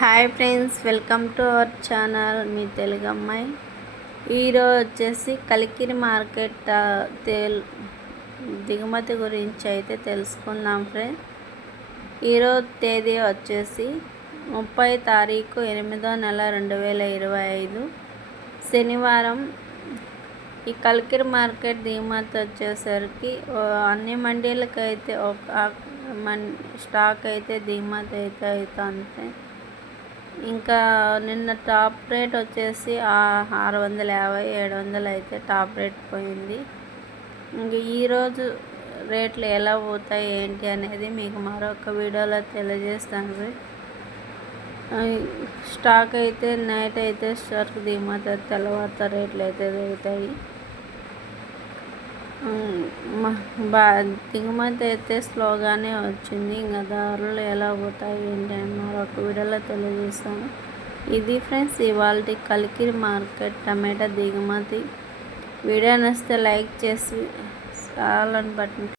Hi friends welcome to our channel. మీ తెలుగు అమ్మాయి ఈరోజు వచ్చేసి కలికిరి మార్కెట్ తేల్ దిగుమతి గురించి అయితే తెలుసుకుందాం ఫ్రెండ్స్ ఈరోజు తేదీ వచ్చేసి ముప్పై తారీఖు ఎనిమిదో నెల రెండు వేల ఇరవై ఐదు. శనివారం ఈ కలికిరి మార్కెట్ దిగుమతి వచ్చేసరికి అన్ని మండీలకైతే ఒక మన్ స్టాక్ అయితే దిగుమతి అయితే అవుతుంది. ఇంకా నిన్న టాప్ రేట్ వచ్చేసి ఆరు వందల యాభై ఏడు వందలు అయితే టాప్ రేట్ పోయింది. ఇంకా ఈరోజు రేట్లు ఎలా పోతాయి ఏంటి అనేది మీకు మరొక వీడియోలో తెలియజేస్తాను. స్టాక్ అయితే నైట్ అయితే స్టాక్ దిగుమత తెల్లవారుత రేట్లు అయితే దిగుతాయి. దిగుమతి అయితే స్లోగానే వచ్చింది. ఇంకా ధరలు ఎలా పోతాయి ఏంటి అని ఒక వీడియోలో తెలియజేస్తాను. ఇది ఫ్రెండ్స్ ఇవాళ కలికిరి మార్కెట్ టమాటా దిగుమతి. వీడియో నచ్చితే లైక్ చేసి చాలని బట్టి